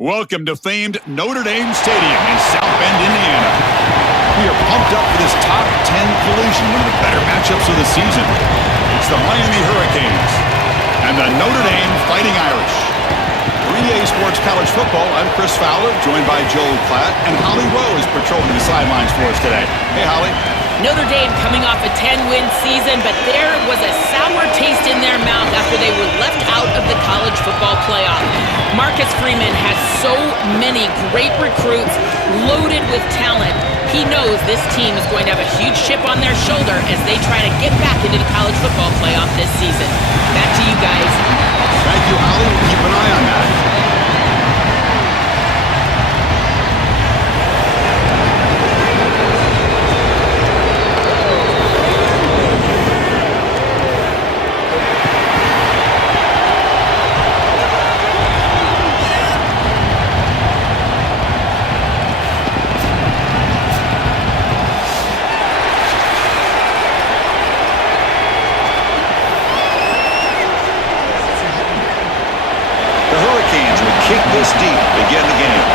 Welcome to famed Notre Dame Stadium in South Bend, Indiana. We are pumped up for this top 10 collision, one of the better matchups of the season. It's the Miami Hurricanes and the Notre Dame Fighting Irish. For EA Sports College Football, I'm Chris Fowler, joined by Joel Klatt, and Holly Rowe is patrolling the sidelines for us today. Hey, Holly. Notre Dame coming off a 10-win season, but there was a sour taste in their mouth after they were left out of the college football playoff. Marcus Freeman has so many great recruits loaded with talent. He knows this team is going to have a huge chip on their shoulder as they try to get back into the college football playoff this season. Back to you guys. Thank you, Holly. We'll keep an eye on that. Kick this deep to begin the game.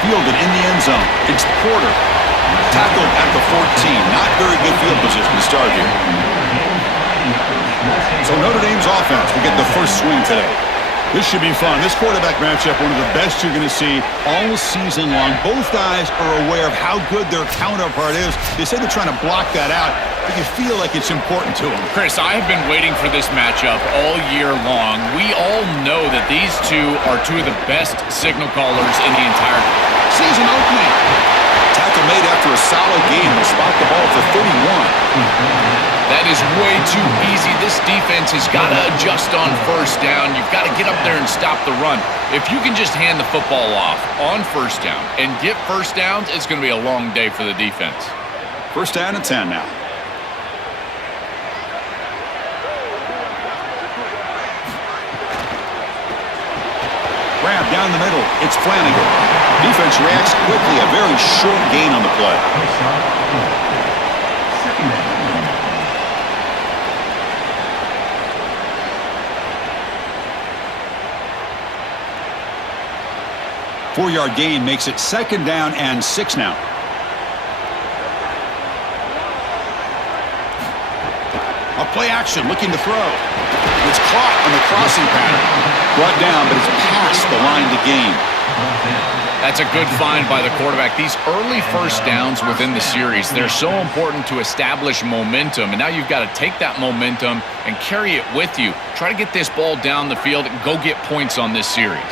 Fielded in the end zone. It's Porter. Tackled at the 14. Not very good field position to start here. So Notre Dame's offense will get the first swing today. This should be fun. This quarterback matchup, one of the best you're going to see all season long. Both guys are aware of how good their counterpart is. They say they're trying to block that out, but you feel like it's important to them. Chris, I have been waiting for this matchup all year long. We all know that these two are two of the best signal callers in the entire season opening. Tackle made after a solid game. They spot the ball for 31. That is way too easy. This defense has got to adjust on first down. You've got to get up there and stop the run. If you can just hand the football off on first down and get first downs, it's going to be a long day for the defense. First down and 10 now. Grab down the middle. It's Flanagan. Defense reacts quickly. A very short gain on the play. Second down. 4-yard gain makes it second down and 6 now. A play action, looking to throw. It's caught on the crossing pattern. Brought down, but it's past the line to gain. That's a good find by the quarterback. These early first downs within the series, they're so important to establish momentum. And now you've got to take that momentum and carry it with you. Try to get this ball down the field and go get points on this series.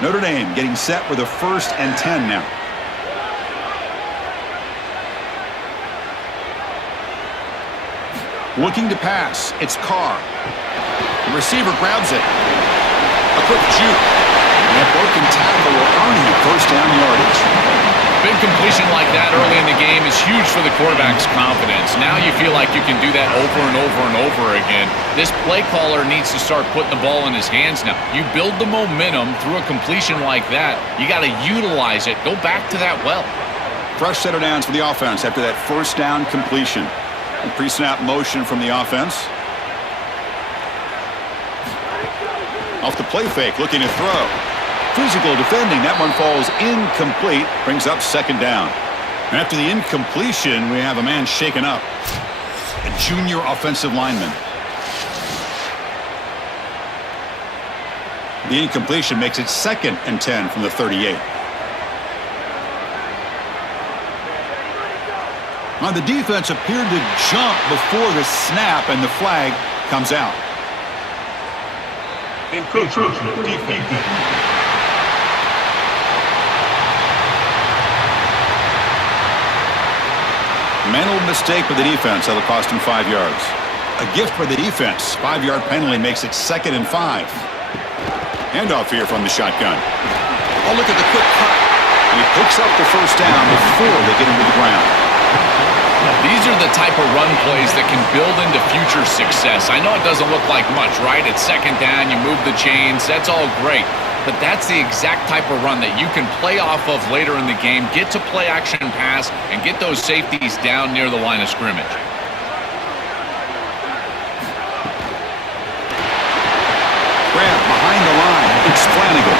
Notre Dame getting set with a first and 10 now. Looking to pass. It's Carr. The receiver grabs it. A quick juke. And a broken tackle will earn him first down yardage. Big completion like that early in the game is huge for the quarterback's confidence. Now you feel like you can do that over and over and over again. This play caller needs to start putting the ball in his hands now. You build the momentum through a completion like that. You got to utilize it. Go back to that well. Fresh set of downs for the offense after that first down completion. Pre-snap motion from the offense. Off the play fake, looking to throw. Physical defending. That one falls incomplete. Brings up second down. After the incompletion, we have a man shaken up. A junior offensive lineman. The incompletion makes it second and 10 from the 38. Now the defense appeared to jump before the snap, and the flag comes out. Mental mistake by the defense. That'll cost him 5 yards. A gift for the defense. 5-yard penalty makes it second and 5. Handoff here from the shotgun. Oh, look at the quick cut. And he picks up the first down before they get him to the ground. These are the type of run plays that can build into future success. I know it doesn't look like much, right? It's second down, you move the chains, that's all great. But that's the exact type of run that you can play off of later in the game, get to play action pass, and get those safeties down near the line of scrimmage. Flanagan.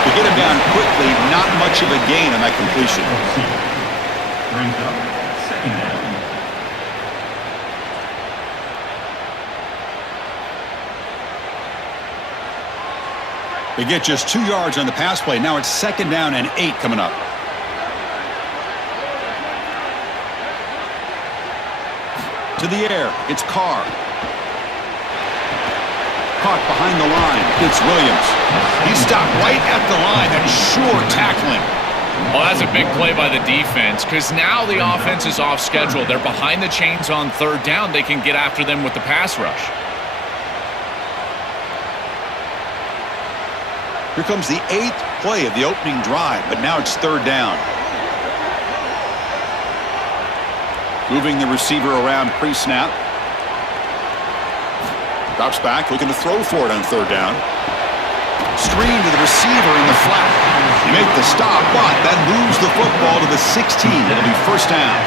To get him down quickly, not much of a gain on that completion. Brings up second down. They get just 2 yards on the pass play. Now it's 2nd down and 8 coming up. To the air, it's Carr. Caught behind the line, it's Williams. He stopped right at the line. That's sure tackling. Well, that's a big play by the defense because now the offense is off schedule. They're behind the chains on 3rd down. They can get after them with the pass rush. Here comes the 8th play of the opening drive, but now it's 3rd down. Moving the receiver around pre-snap. Drops back, looking to throw for it on 3rd down. Screen to the receiver in the flat. You make the stop, but that moves the football to the 16. It'll be 1st down.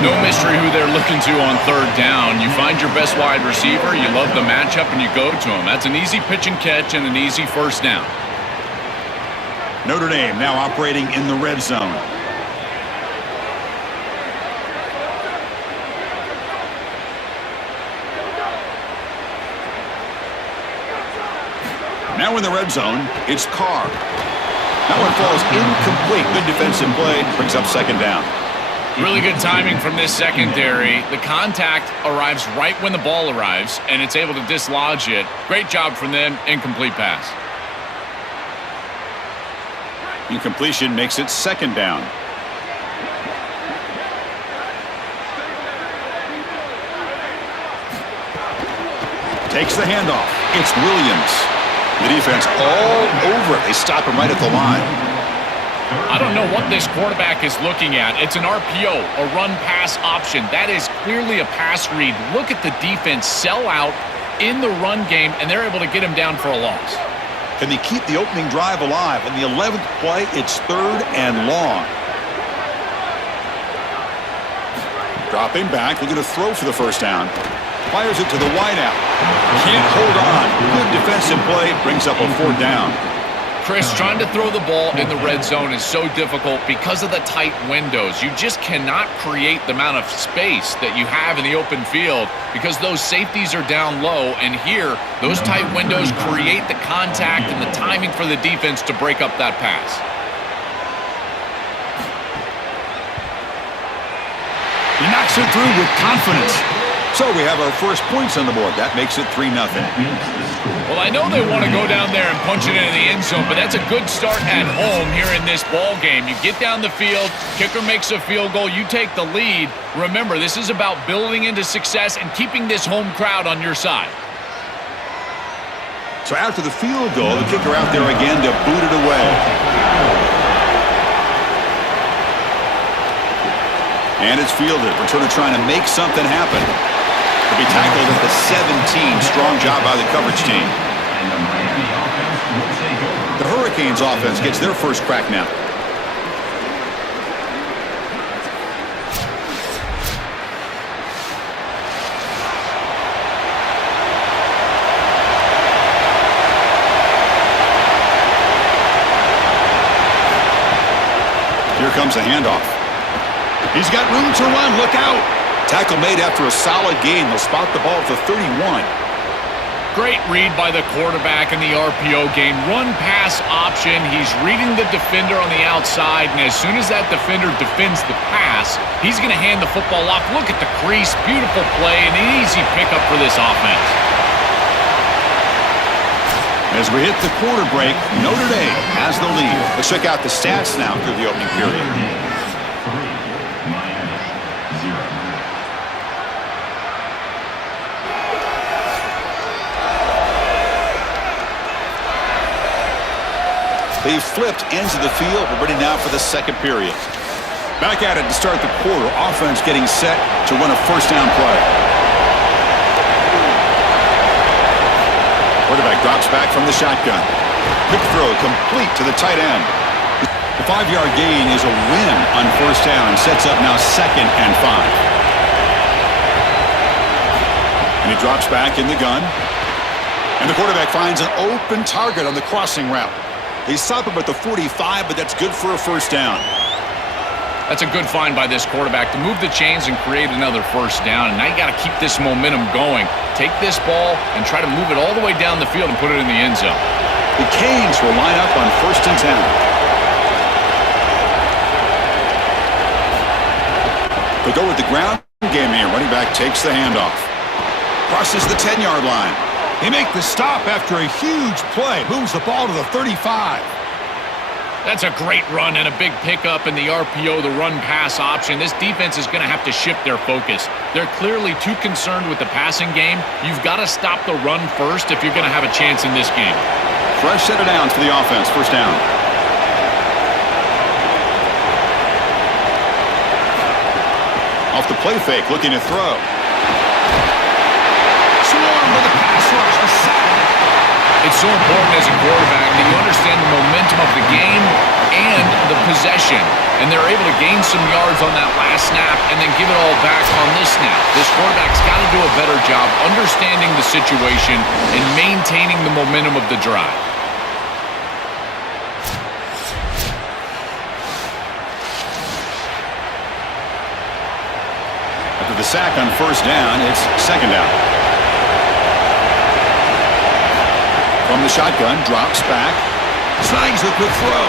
No mystery who they're looking to on 3rd down. You find your best wide receiver, you love the matchup, and you go to him. That's an easy pitch and catch and an easy 1st down. Notre Dame now operating in the red zone. Now in the red zone, it's Carr. That one falls incomplete. Good defensive play. Brings up 2nd down. Really good timing from this secondary. The contact arrives right when the ball arrives, and it's able to dislodge it. Great job from them. Incomplete pass. Incompletion makes it 2nd down. Takes the handoff. It's Williams. The defense all over it. They stop him right at the line. I don't know what this quarterback is looking at. It's an RPO, a run-pass option. That is clearly a pass read. Look at the defense sell out in the run game, and they're able to get him down for a loss. Can they keep the opening drive alive? In the 11th play, it's 3rd and long. Dropping back, looking to throw for the 1st down. Fires it to the wideout. Can't hold on. Good defensive play. Brings up a 4th down. Chris, trying to throw the ball in the red zone is so difficult because of the tight windows. You just cannot create the amount of space that you have in the open field because those safeties are down low. And here, those tight windows create the contact and the timing for the defense to break up that pass. He knocks it through with confidence. So we have our first points on the board. That makes it 3-0. Well, I know they want to go down there and punch it into the end zone, but that's a good start at home here in this ball game. You get down the field, kicker makes a field goal, you take the lead. Remember, this is about building into success and keeping this home crowd on your side. So after the field goal, the kicker out there again to boot it away. And it's fielded. Returner trying to make something happen. To be tackled at the 17. Strong job by the coverage team. The Hurricanes offense gets their first crack now. Here comes a handoff. He's got room to run. Look out. Tackle made after a solid gain. They'll spot the ball at the 31. Great read by the quarterback in the RPO game. Run-pass option. He's reading the defender on the outside, and as soon as that defender defends the pass, he's going to hand the football off. Look at the crease. Beautiful play and an easy pickup for this offense. As we hit the quarter break, Notre Dame has the lead. Let's check out the stats now through the opening period. They've flipped ends of the field. We're ready now for the second period. Back at it to start the quarter. Offense getting set to run a first down play. Quarterback drops back from the shotgun. Quick throw complete to the tight end. The 5-yard gain is a win on first down. Sets up now 2nd and 5. And he drops back in the gun. And the quarterback finds an open target on the crossing route. They stop him at the 45, but that's good for a first down. That's a good find by this quarterback to move the chains and create another first down. And now you got to keep this momentum going. Take this ball and try to move it all the way down the field and put it in the end zone. The Canes will line up on 1st and 10. They go with the ground game here. Running back takes the handoff. Crosses the 10-yard line. They make the stop after a huge play. Moves the ball to the 35. That's a great run and a big pickup in the RPO, the run-pass option. This defense is going to have to shift their focus. They're clearly too concerned with the passing game. You've got to stop the run first if you're going to have a chance in this game. Fresh set of downs for the offense. First down. Off the play fake, looking to throw. Swarmed with the pass rush. A sack. It's so important as a quarterback that you understand the momentum of the game and the possession. And they're able to gain some yards on that last snap and then give it all back on this snap. This quarterback's got to do a better job understanding the situation and maintaining the momentum of the drive. After the sack on first down, it's second down. From the shotgun, drops back, snags the quick throw,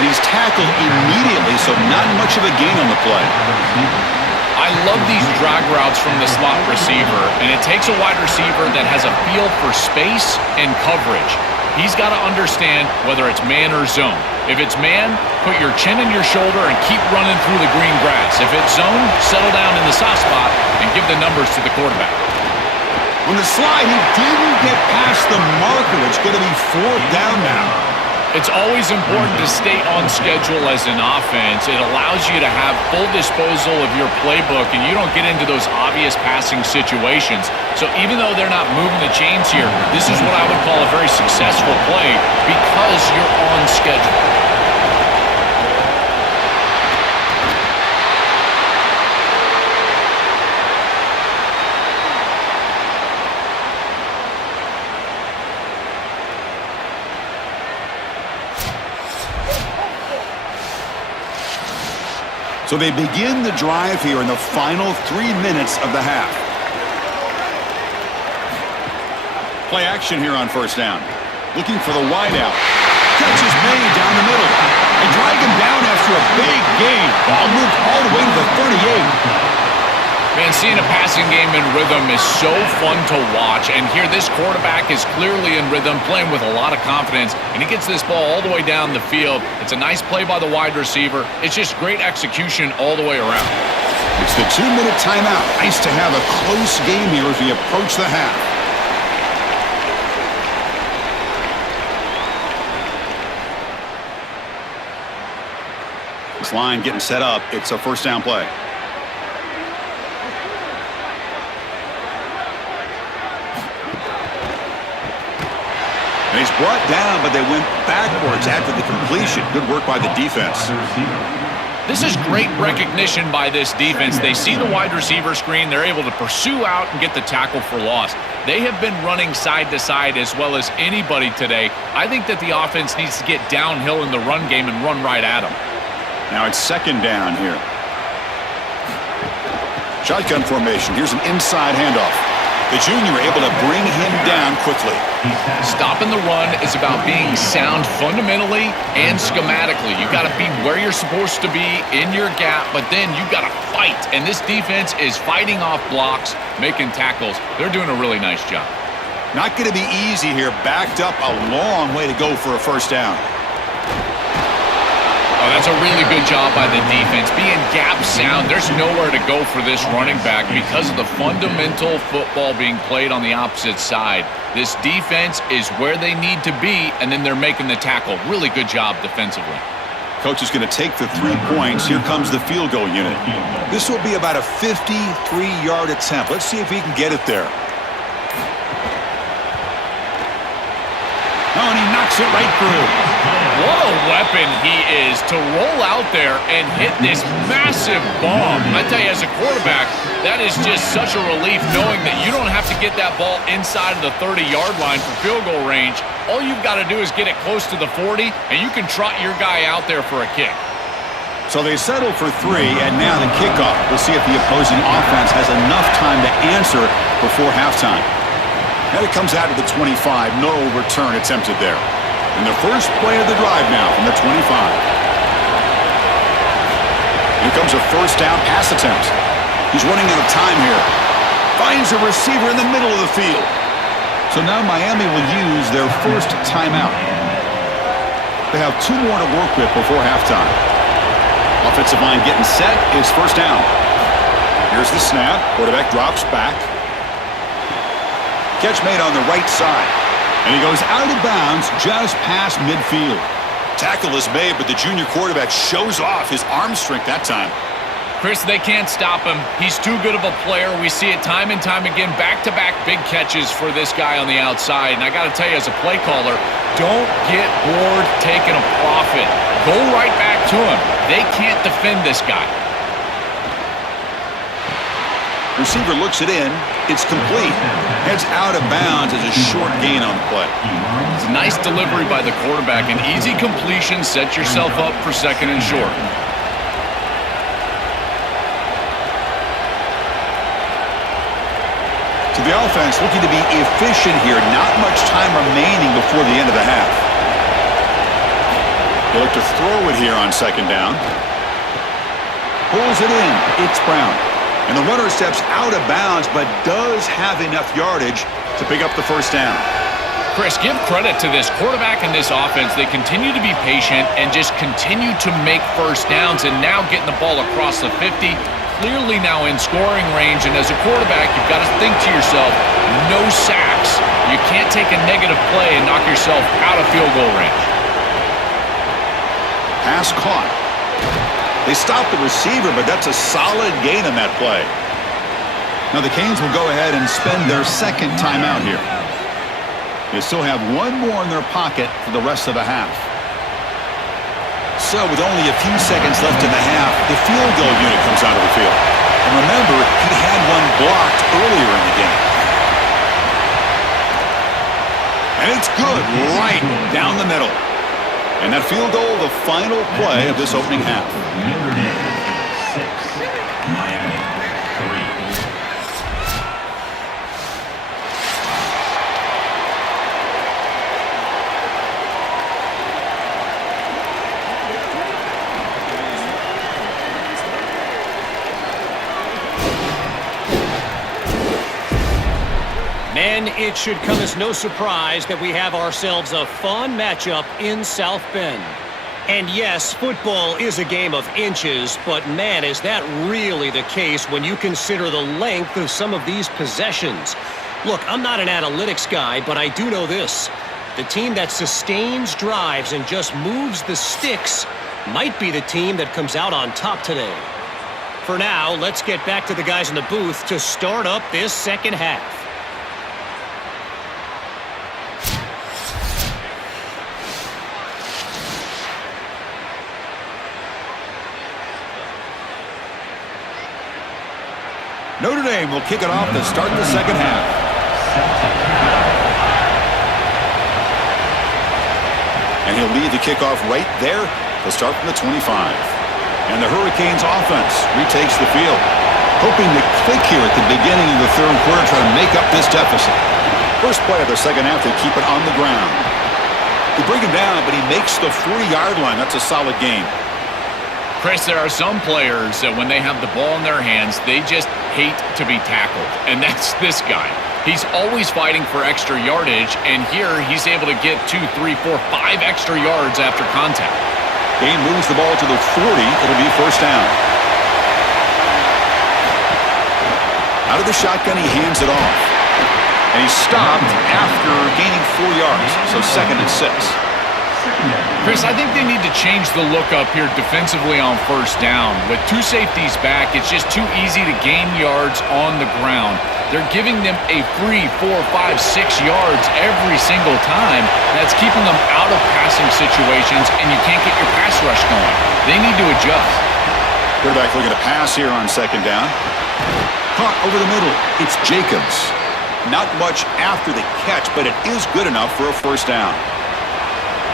and he's tackled immediately, so not much of a gain on the play. I love these drag routes from the slot receiver, and it takes a wide receiver that has a feel for space and coverage. He's got to understand whether it's man or zone. If it's man, put your chin in your shoulder and keep running through the green grass. If it's zone, settle down in the soft spot and give the numbers to the quarterback. On the slide, he didn't get past the marker. It's going to be 4th down now. It's always important to stay on schedule as an offense. It allows you to have full disposal of your playbook, and you don't get into those obvious passing situations. So even though they're not moving the chains here, this is what I would call a very successful play because you're on schedule. So they begin the drive here in the final 3 minutes of the half. Play action here on first down. Looking for the wideout. Catch is made down the middle. They drag him down after a big gain. Ball moved all the way to the 38. Man, seeing a passing game in rhythm is so fun to watch, and here this quarterback is clearly in rhythm, playing with a lot of confidence, and he gets this ball all the way down the field. It's a nice play by the wide receiver. It's just great execution all the way around. It's the 2-minute timeout. Nice to have a close game here as we approach the half. This line getting set up. It's a first down play. And he's brought down, but they went backwards after the completion. Good work by the defense. This is great recognition by this defense. They see the wide receiver screen. They're able to pursue out and get the tackle for loss. They have been running side to side as well as anybody today. I think that the offense needs to get downhill in the run game and run right at them. Now it's second down here. Shotgun formation. Here's an inside handoff. The junior able to bring him down quickly. Stopping the run is about being sound fundamentally and schematically. You got to be where you're supposed to be in your gap, but then you got to fight. And this defense is fighting off blocks, making tackles. They're doing a really nice job. Not going to be easy here. Backed up a long way to go for a first down. Oh, that's a really good job by the defense. Being gap sound, there's nowhere to go for this running back because of the fundamental football being played on the opposite side. This defense is where they need to be, and then they're making the tackle. Really good job defensively. Coach is going to take the 3 points. Here comes the field goal unit. This will be about a 53-yard attempt. Let's see if he can get it there. Oh, and he knocks knocks it right through. What a weapon he is to roll out there and hit this massive bomb. I tell you, as a quarterback, that is just such a relief knowing that you don't have to get that ball inside of the 30-yard line for field goal range. All you've got to do is get it close to the 40, and you can trot your guy out there for a kick. So they settle for 3, and now the kickoff. We'll see if the opposing offense has enough time to answer before halftime. And it comes out to the 25. No return attempted there. And the first play of the drive now from the 25. Here comes a first down pass attempt. He's running out of time here. Finds a receiver in the middle of the field. So now Miami will use their first timeout. They have 2 more to work with before halftime. Offensive line getting set is first down. Here's the snap. Quarterback drops back. Catch made on the right side. And he goes out of bounds just past midfield. Tackle is made, but the junior quarterback shows off his arm strength that time. Chris, they can't stop him. He's too good of a player. We see it time and time again. Back-to-back big catches for this guy on the outside. And I got to tell you, as a play caller, don't get bored taking a profit. Go right back to him. They can't defend this guy. Receiver looks it in. It's complete. Heads out of bounds as a short gain on the play. It's a nice delivery by the quarterback. An easy completion. Set yourself up for second and short. So the offense looking to be efficient here. Not much time remaining before the end of the half. They look to throw it here on second down. Pulls it in. It's Brown. And the runner steps out of bounds, but does have enough yardage to pick up the first down. Chris, give credit to this quarterback and this offense. They continue to be patient and just continue to make first downs, and now getting the ball across the 50, clearly now in scoring range. And as a quarterback, you've got to think to yourself, no sacks. You can't take a negative play and knock yourself out of field goal range. Pass caught. They stop the receiver, but that's a solid gain on that play. Now the Canes will go ahead and spend their second timeout here. They still have 1 more in their pocket for the rest of the half. So with only a few seconds left in the half, the field goal unit comes out of the field. And remember, he had one blocked earlier in the game. And it's good, right down the middle. And that field goal, the final play of this opening half. Notre Dame 6, Miami 3. Men, it should come as no surprise that we have ourselves a fun matchup in South Bend. And yes, football is a game of inches, but man, is that really the case when you consider the length of some of these possessions. Look, I'm not an analytics guy, but I do know this. The team that sustains drives and just moves the sticks might be the team that comes out on top today. For now, let's get back to the guys in the booth to start up this second half. Notre Dame will kick it off to start the second half. And he'll lead the kickoff right there. They'll start from the 25. And the Hurricanes offense retakes the field, hoping to click here at the beginning of the third quarter, try to make up this deficit. First play of the second half, they keep it on the ground. They bring him down, but he makes the 40-yard line. That's a solid gain. Chris, there are some players that when they have the ball in their hands, they just hate to be tackled. And that's this guy. He's always fighting for extra yardage, and here he's able to get 2, 3, 4, 5 extra yards after contact. Dane moves the ball to the 40. It'll be first down. Out of the shotgun, he hands it off. And he's stopped after gaining 4 yards, so 2nd and 6. Chris, I think they need to change the look up here defensively on first down. With 2 safeties back, it's just too easy to gain yards on the ground. They're giving them a free 4, 5, 6 yards every single time. That's keeping them out of passing situations, and you can't get your pass rush going. They need to adjust. Quarterback looking to pass here on second down. Caught over the middle. It's Jacobs. Not much after the catch, but it is good enough for a first down.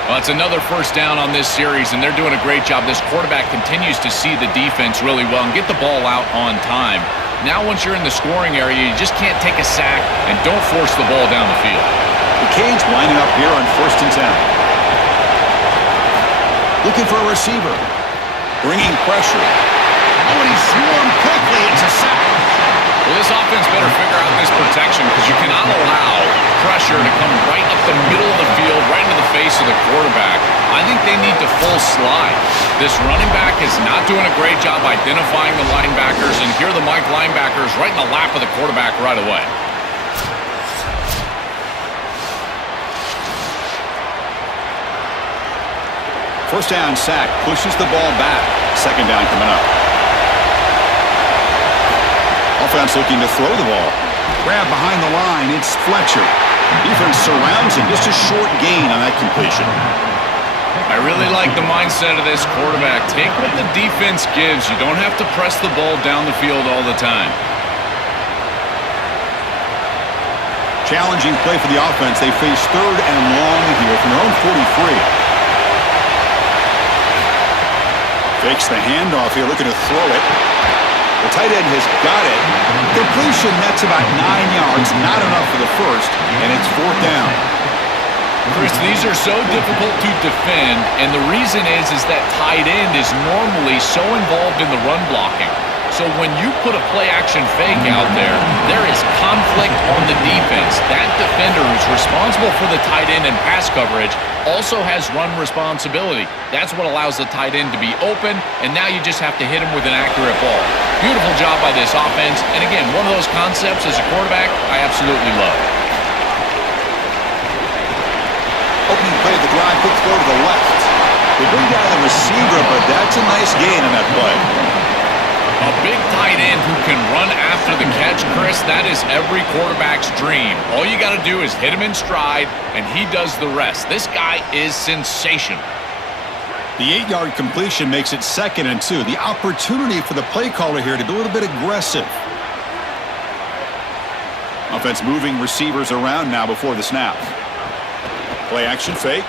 Well, it's another first down on this series, and they're doing a great job. This quarterback continues to see the defense really well and get the ball out on time. Now, once you're in the scoring area, you just can't take a sack and don't force the ball down the field. The Canes lining up here on 1st and 10. Looking for a receiver. Bringing pressure. Oh, and he's swarmed quickly. It's a sack. Well, this offense better figure out this protection because you cannot allow pressure to come right up the middle of the field, right into the face of the quarterback. I think they need to full slide. This running back is not doing a great job identifying the linebackers, and here are the Mike linebackers right in the lap of the quarterback right away. First down sack, pushes the ball back. Second down coming up. Offense looking to throw the ball. Grab behind the line, it's Fletcher. Defense surrounds him, just a short gain on that completion. I really like the mindset of this quarterback. Take what the defense gives. You don't have to press the ball down the field all the time. Challenging play for the offense. They face 3rd and long here from their own 43. Fakes the handoff here, looking to throw it. The tight end has got it. Completion, that's about 9 yards. Not enough for the first, and it's 4th down. Chris, these are so difficult to defend, and the reason is that tight end is normally so involved in the run blocking. So when you put a play-action fake out there, there is conflict on the defense. That defender who's responsible for the tight end and pass coverage also has run responsibility. That's what allows the tight end to be open, and now you just have to hit him with an accurate ball. Beautiful job by this offense, and again, one of those concepts as a quarterback I absolutely love. Opening play of the drive, quick throw to the left. They bring down the receiver, but that's a nice gain on that play. A big tight end who can run after the catch, Chris, that is every quarterback's dream. All you got to do is hit him in stride, and he does the rest. This guy is sensational. The 8-yard completion makes it 2nd and 2. The opportunity for the play caller here to be a little bit aggressive. Offense moving receivers around now before the snap. Play action fake,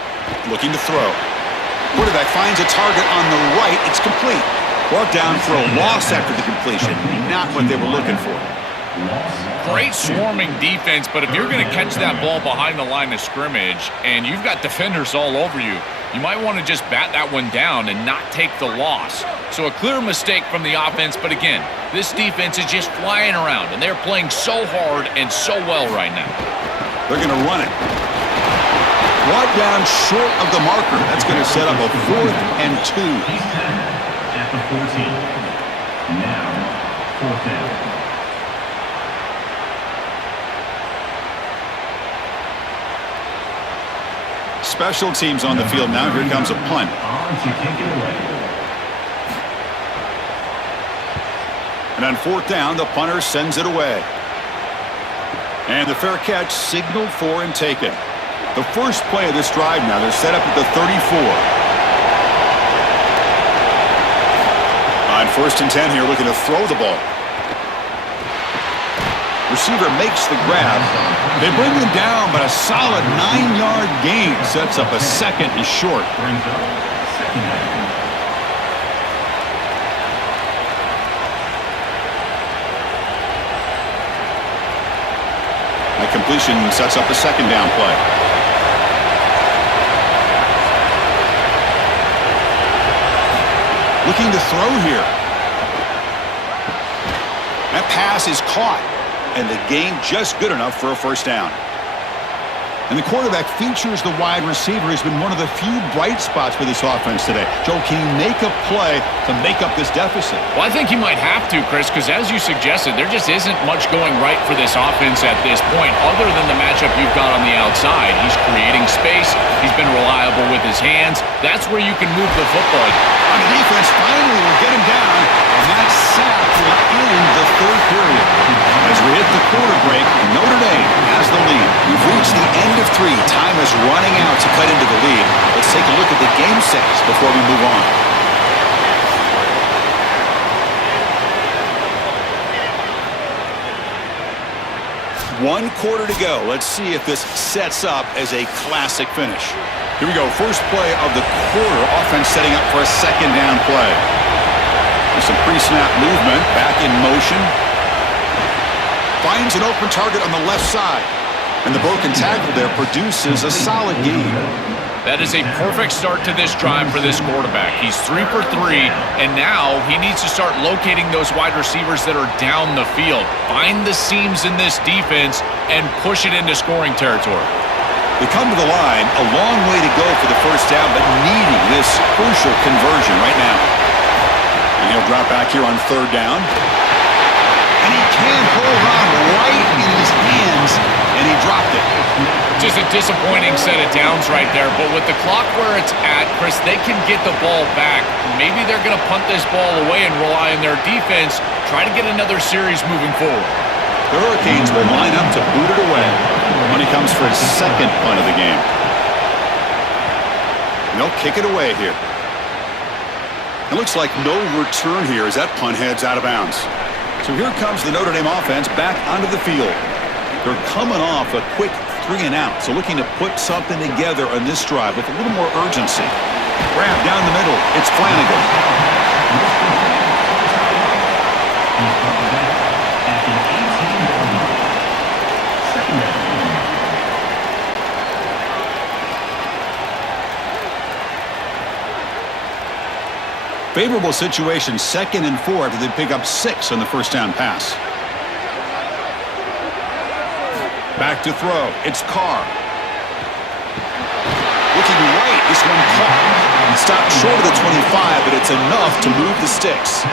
looking to throw. Quarterback finds a target on the right. It's complete. Brought down for a loss after the completion. Not what they were looking for. Great swarming defense, but if you're going to catch that ball behind the line of scrimmage and you've got defenders all over you, you might want to just bat that one down and not take the loss. So a clear mistake from the offense, but again, this defense is just flying around, and they're playing so hard and so well right now. They're going to run it. Brought down short of the marker. That's going to set up a 4th and 2. At the 14. Now, 4th down. Special teams on the field now. Here comes a punt. On to kick it away. And on 4th down, the punter sends it away. And the fair catch signaled for and taken. The first play of this drive now, they're set up at the 34. On 1st and 10 here, looking to throw the ball. Receiver makes the grab. They bring him down, but a solid 9-yard gain sets up a 2nd and short. Brings up 2nd down. That completion sets up a 2nd down play. Looking to throw here. That pass is caught, and the gain just good enough for a first down. And the quarterback features the wide receiver. He's been one of the few bright spots for this offense today. Joe, can he make a play to make up this deficit? Well, I think he might have to, Chris, because as you suggested, there just isn't much going right for this offense at this point other than the matchup you've got on the outside. He's creating space. He's been reliable with his hands. That's where you can move the football. On the defense, finally will get him down, and that sack will end the third period. As we hit the quarter break, Notre Dame has the lead. We've reached the end of 3. Time is running out to cut into the lead. Let's take a look at the game sets before we move on. One quarter to go. Let's see if this sets up as a classic finish. Here we go. First play of the quarter. Offense setting up for a second down play. With some pre-snap movement. Back in motion. Finds an open target on the left side. And the broken tackle there produces a solid gain. That is a perfect start to this drive for this quarterback. He's 3 for 3, and now he needs to start locating those wide receivers that are down the field. Find the seams in this defense and push it into scoring territory. They come to the line, a long way to go for the first down, but needing this crucial conversion right now. And he'll drop back here on third down. And he can't hold on right in his hands, and he dropped it. Just a disappointing set of downs right there, but with the clock where it's at, Chris, they can get the ball back. Maybe they're going to punt this ball away and rely on their defense, try to get another series moving forward. The Hurricanes will line up to boot it away when he comes for his second punt of the game. And they'll kick it away here. It looks like no return here as that punt heads out of bounds. So here comes the Notre Dame offense back onto the field. They're coming off a quick 3-and-out, so looking to put something together on this drive with a little more urgency. Grab down the middle. It's Flanagan. Favorable situation, 2nd and 4 after they pick up 6 on the first down pass. Back to throw. It's Carr. Looking right. This one caught. He stopped short of the 25, but it's enough to move the sticks.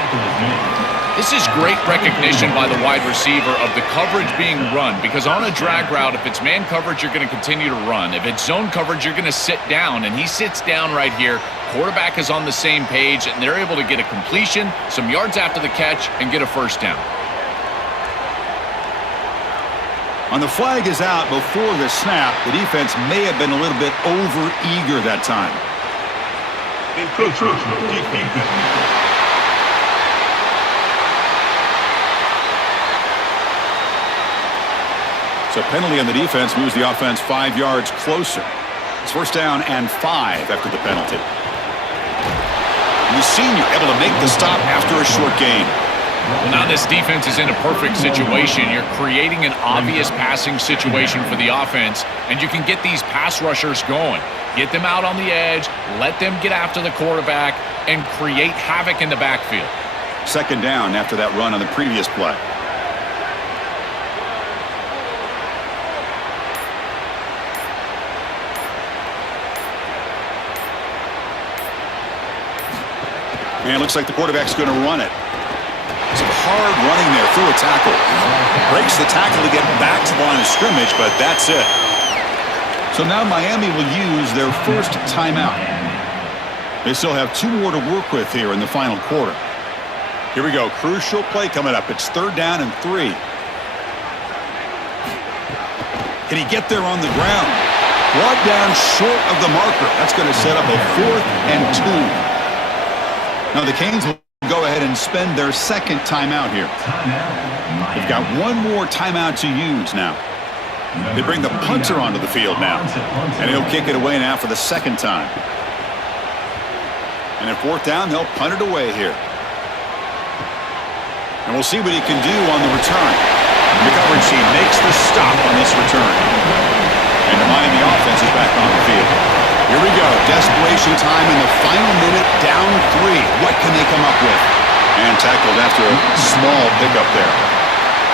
This is great recognition by the wide receiver of the coverage being run, because on a drag route, if it's man coverage, you're going to continue to run. If it's zone coverage, you're going to sit down, and he sits down right here. Quarterback is on the same page, and they're able to get a completion, some yards after the catch, and get a first down. On the flag is out before the snap. The defense may have been a little bit over-eager that time. So penalty on the defense moves the offense 5 yards closer. It's first down and 5 after the penalty. And the senior able to make the stop after a short gain. Well, now this defense is in a perfect situation. You're creating an obvious passing situation for the offense, and you can get these pass rushers going. Get them out on the edge, let them get after the quarterback, and create havoc in the backfield. Second down after that run on the previous play. And it looks like the quarterback's going to run it. Some hard running there through a tackle. Breaks the tackle to get back to the line of scrimmage, but that's it. So now Miami will use their first timeout. They still have 2 more to work with here in the final quarter. Here we go. Crucial play coming up. It's third down and 3. Can he get there on the ground? Brought down short of the marker. That's going to set up a 4th and 2. Now the Canes will go ahead and spend their second timeout here. They've got 1 more timeout to use now. They bring the punter onto the field now. And he'll kick it away now for the second time. And at 4th down, they'll punt it away here. And we'll see what he can do on the return. The coverage team makes the stop on this return. And the Miami offense is back on the field. Here we go. Desperation time in the final minute, down 3. What can they come up with? And tackled after a small pickup there.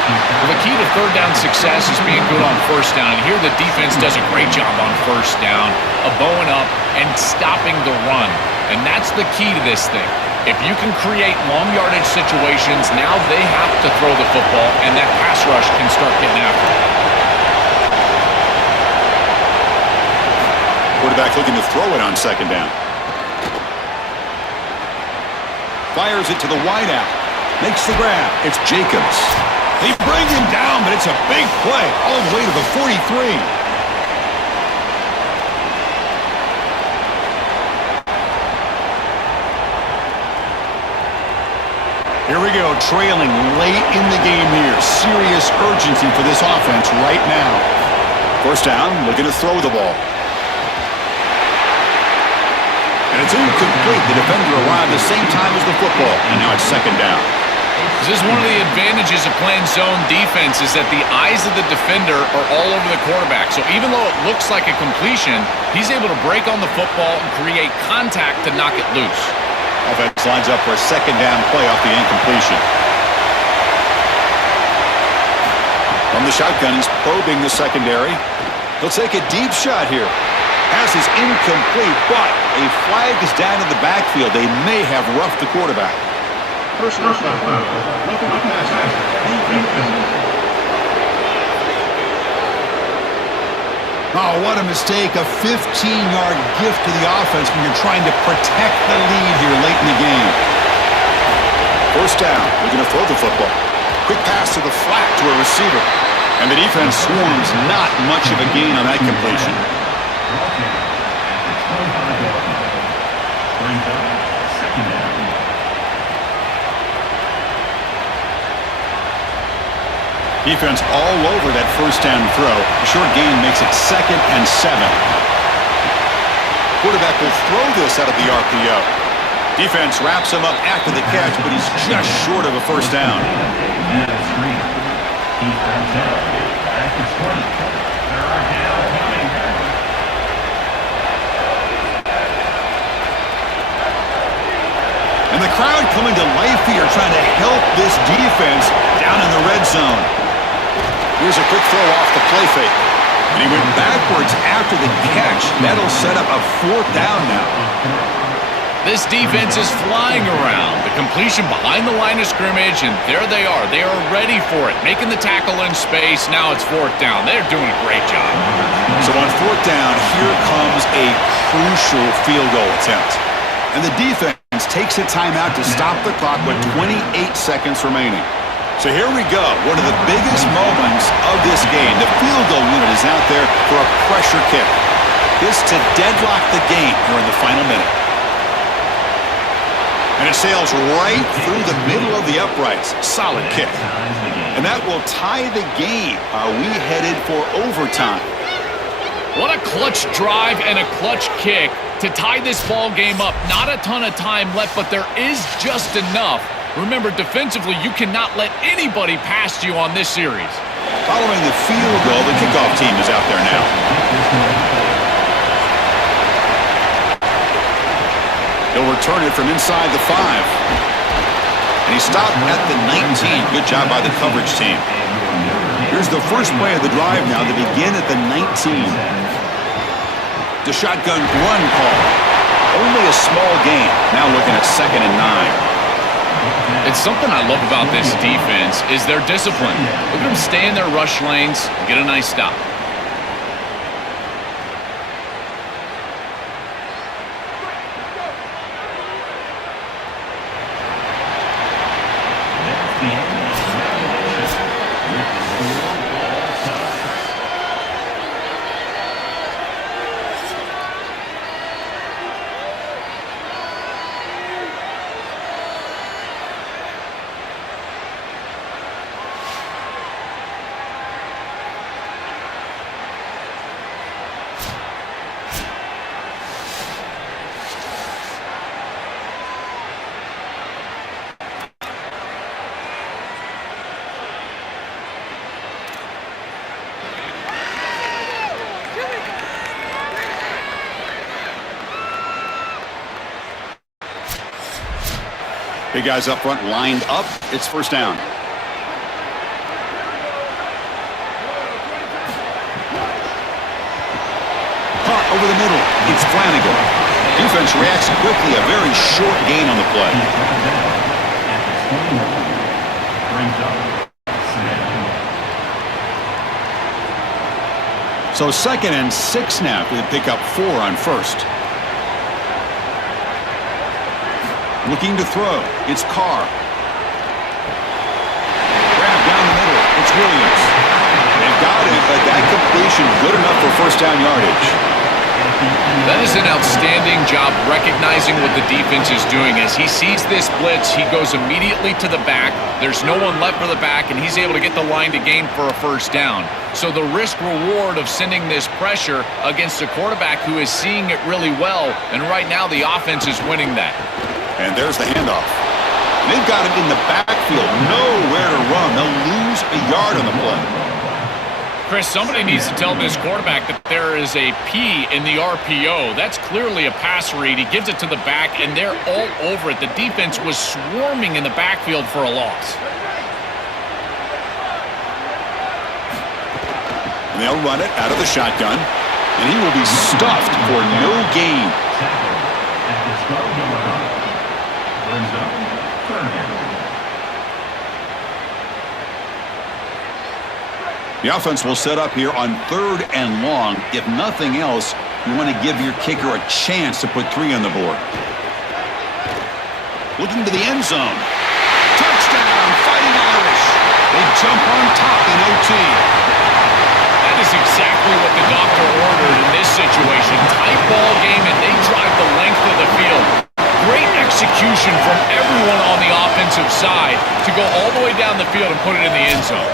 Well, the key to third down success is being good on first down. And here the defense does a great job on first down of bowing up and stopping the run. And that's the key to this thing. If you can create long yardage situations, now they have to throw the football, and that pass rush can start getting after it. Quarterback looking to throw it on second down. Fires it to the wideout. Makes the grab. It's Jacobs. They bring him down, but it's a big play all the way to the 43. Here we go, trailing late in the game here. Serious urgency for this offense right now. First down, looking to throw the ball. And it's incomplete. The defender arrived the same time as the football, and now it's second down. This is one of the advantages of playing zone defense is that the eyes of the defender are all over the quarterback. So even though it looks like a completion, he's able to break on the football and create contact to knock it loose. Offense lines up for a second down play off the incompletion. From the shotgun, he's probing the secondary. He'll take a deep shot here. Pass is incomplete, but a flag is down in the backfield. They may have roughed the quarterback. Oh, what a mistake. A 15-yard gift to the offense when you're trying to protect the lead here late in the game. First down. We're going to throw the football. Quick pass to the flat to a receiver. And the defense swarms. Not much of a gain on that completion. Defense all over that first down throw. A short gain makes it 2nd and 7. Quarterback will throw this out of the RPO. Defense wraps him up after the catch, but he's just short of a first down. And the crowd coming to life here, trying to help this defense down in the red zone. Here's a quick throw off the play fake. And he went backwards after the catch. That'll set up a 4th down now. This defense is flying around. The completion behind the line of scrimmage, and there they are. They are ready for it. Making the tackle in space. Now it's 4th down. They're doing a great job. So on 4th down, here comes a crucial field goal attempt. And the defense takes a timeout to stop the clock with 28 seconds remaining. So here we go, one of the biggest moments of this game. The field goal unit is out there for a pressure kick. This to deadlock the game here in the final minute. And it sails right through the middle of the uprights. Solid kick. And that will tie the game. Are we headed for overtime? What a clutch drive and a clutch kick to tie this ball game up. Not a ton of time left, but there is just enough. Remember, defensively, you cannot let anybody past you on this series. Following the field goal, the kickoff team is out there now. He'll return it from inside the 5. And he stopped at the 19. Good job by the coverage team. Here's the first play of the drive now. They begin at the 19. The shotgun run call. Only a small gain. Now looking at 2nd and 9. It's something I love about this defense is their discipline. Look at them stay in their rush lanes, get a nice stop. Big guys up front lined up. It's first down. Caught over the middle. It's Flanagan. Defense reacts quickly. A very short gain on the play. He's brought down at the 21. Brings up Snap. So 2nd and 6 now. We pick up 4 on first. Looking to throw. It's Carr. Grab down the middle. It's Williams. They've got it, but that completion good enough for first down yardage. That is an outstanding job recognizing what the defense is doing. As he sees this blitz, he goes immediately to the back. There's no one left for the back, and he's able to get the line to gain for a first down. So the risk-reward of sending this pressure against a quarterback who is seeing it really well, and right now the offense is winning that. And there's the handoff. They've got him in the backfield. Nowhere to run. They'll lose a yard on the play. Chris, somebody needs to tell this quarterback that there is a P in the RPO. That's clearly a pass read. He gives it to the back, and they're all over it. The defense was swarming in the backfield for a loss. And they'll run it out of the shotgun, and he will be stuffed for no gain. Tackled at the 12-yard line. Brings up third down. The offense will set up here on 3rd and long. If nothing else, you want to give your kicker a chance to put 3 on the board. Looking to the end zone. Touchdown, Fighting Irish. They jump on top in OT. That is exactly what the doctor ordered in this situation. Tight ball game, and they drive the length of the field. Great execution from everyone on the offensive side to go all the way down the field and put it in the end zone.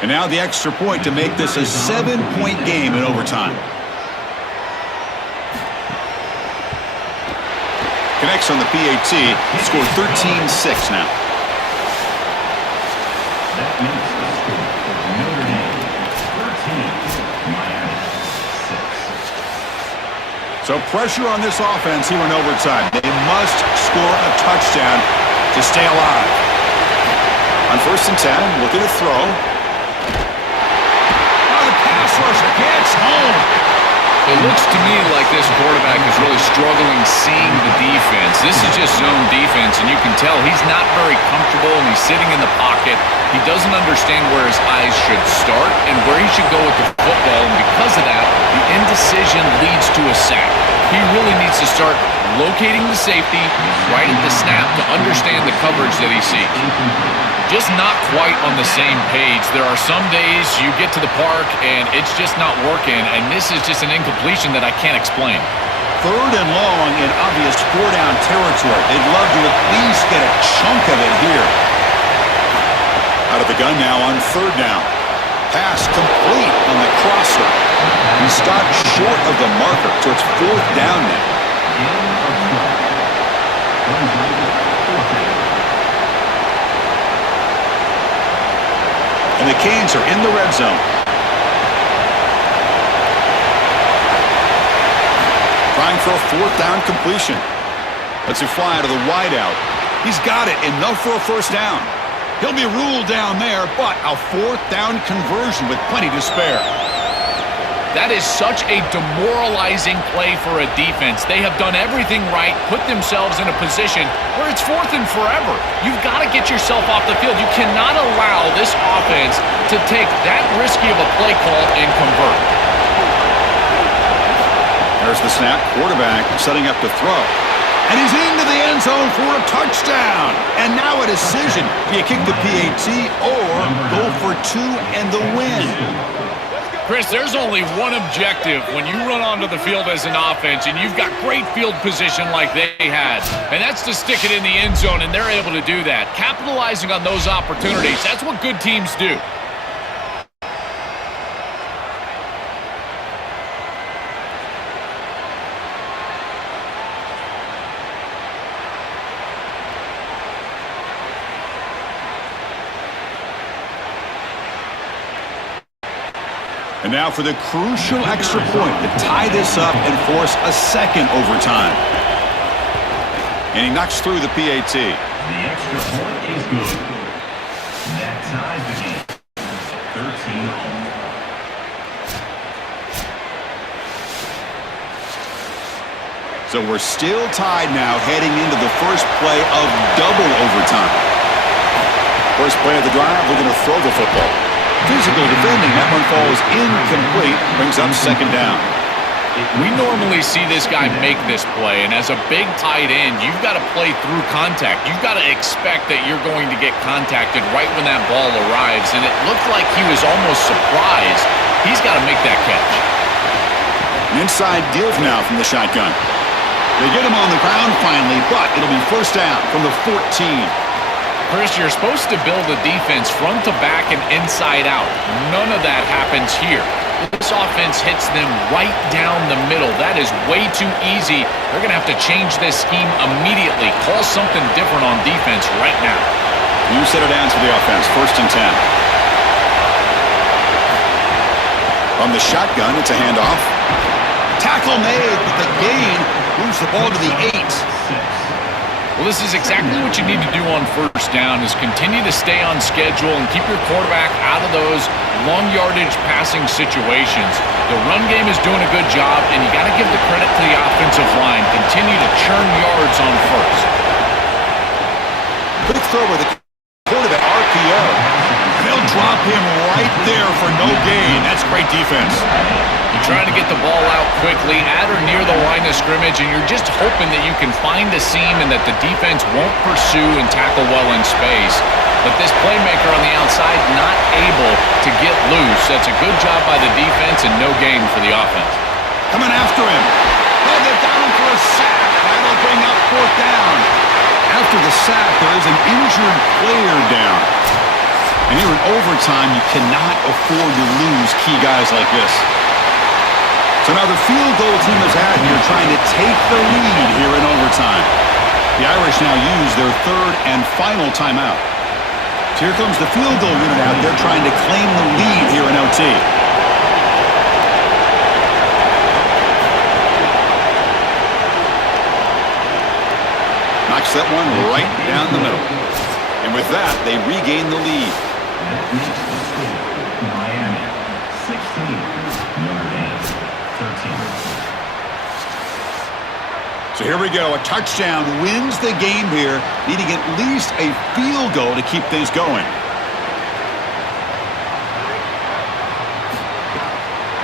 And now the extra point to make this a 7-point game in overtime. Connects on the PAT. Scored 13-6 now. That makes the score for Notre Dame 13, Miami 6. So pressure on this offense here in overtime. They must score a touchdown to stay alive. On 1st and 10, looking to throw. Rush gets home. It looks to me like this quarterback is really struggling seeing the defense. This is just zone defense, and you can tell he's not very comfortable, and he's sitting in the pocket. He doesn't understand where his eyes should start and where he should go with the football, and because of that, the indecision leads to a sack. He really needs to start locating the safety right at the snap to understand the coverage that he sees. Just not quite on the same page. There are some days you get to the park and it's just not working, and this is just an incompletion that I can't explain. 3rd and long in obvious 4-down territory. They'd love to at least get a chunk of it here. Out of the gun now on 3rd down. Pass complete on the crosser. He stopped short of the marker, so it's 4th down now. And the Canes are in the red zone. Trying for a 4th down completion. Lets it fly to the wideout. He's got it, enough for a first down. He'll be ruled down there, but a 4th down conversion with plenty to spare. That is such a demoralizing play for a defense. They have done everything right, put themselves in a position where it's 4th and forever. You've got to get yourself off the field. You cannot allow this offense to take that risky of a play call and convert. There's the snap. Quarterback setting up to throw. And he's into the end zone for a touchdown. And now a decision. Do you kick the PAT or go for 2 and the win? Chris, there's only one objective when you run onto the field as an offense and you've got great field position like they had, and that's to stick it in the end zone, and they're able to do that. Capitalizing on those opportunities, that's what good teams do. And now for the crucial extra point to tie this up and force a second overtime. And he knocks through the PAT. The extra point is good. That ties the game. 13-all. So we're still tied now heading into the first play of double overtime. First play of the drive, we're going to throw the football. Physical defending, that one falls incomplete, brings up second down. We normally see this guy make this play, and as a big tight end, you've got to play through contact. You've got to expect that you're going to get contacted right when that ball arrives, and it looked like he was almost surprised. He's got to make that catch. An inside give now from the shotgun. They get him on the ground finally, but it'll be first down from the 14. Chris, you're supposed to build a defense front to back and inside out. None of that happens here. This offense hits them right down the middle. That is way too easy. They're going to have to change this scheme immediately. Call something different on defense right now. You set it down to the offense, first and 10. On the shotgun, it's a handoff. Tackle made, but the gain moves the ball to the 8. Well, this is exactly what you need to do on first down is continue to stay on schedule and keep your quarterback out of those long yardage passing situations. The run game is doing a good job, and you got to give the credit to the offensive line. Continue to churn yards on first. Quick throw with the quarterback RPO. They'll drop him right there for no gain. That's great defense. You're trying to get the ball out quickly at or near the line of scrimmage, and you're just hoping that you can find a seam and that the defense won't pursue and tackle well in space. But this playmaker on the outside not able to get loose. That's a good job by the defense and no gain for the offense. Coming after him. They'll get down for a sack. That'll bring up fourth down. After the sack, there is an injured player down. And here in overtime, you cannot afford to lose key guys like this. So now the field goal team is out here trying to take the lead here in overtime. The Irish now use their third and final timeout. So here comes the field goal unit out there trying to claim the lead here in OT. Knocks that one right down the middle. And with that, they regain the lead. That makes the score Miami 16, Notre Dame 13. So here we go. A touchdown wins the game here, needing at least a field goal to keep things going.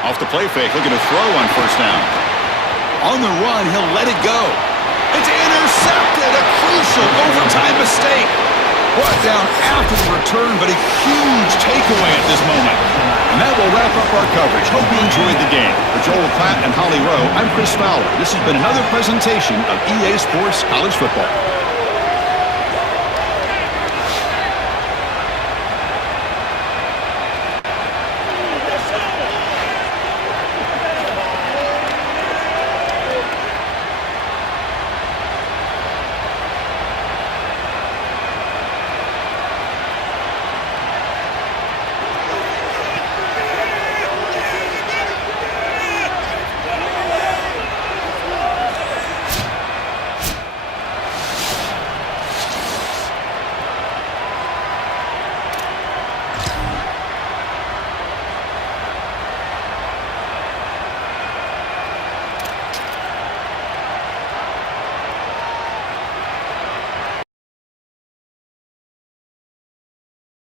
Off the play fake, looking to throw on first down. On the run, he'll let it go. It's intercepted, a crucial overtime mistake. Brought down after the return, but a huge takeaway at this moment. And that will wrap up our coverage. Hope you enjoyed the game. For Joel Platt and Holly Rowe, I'm Chris Fowler. This has been another presentation of EA Sports College Football.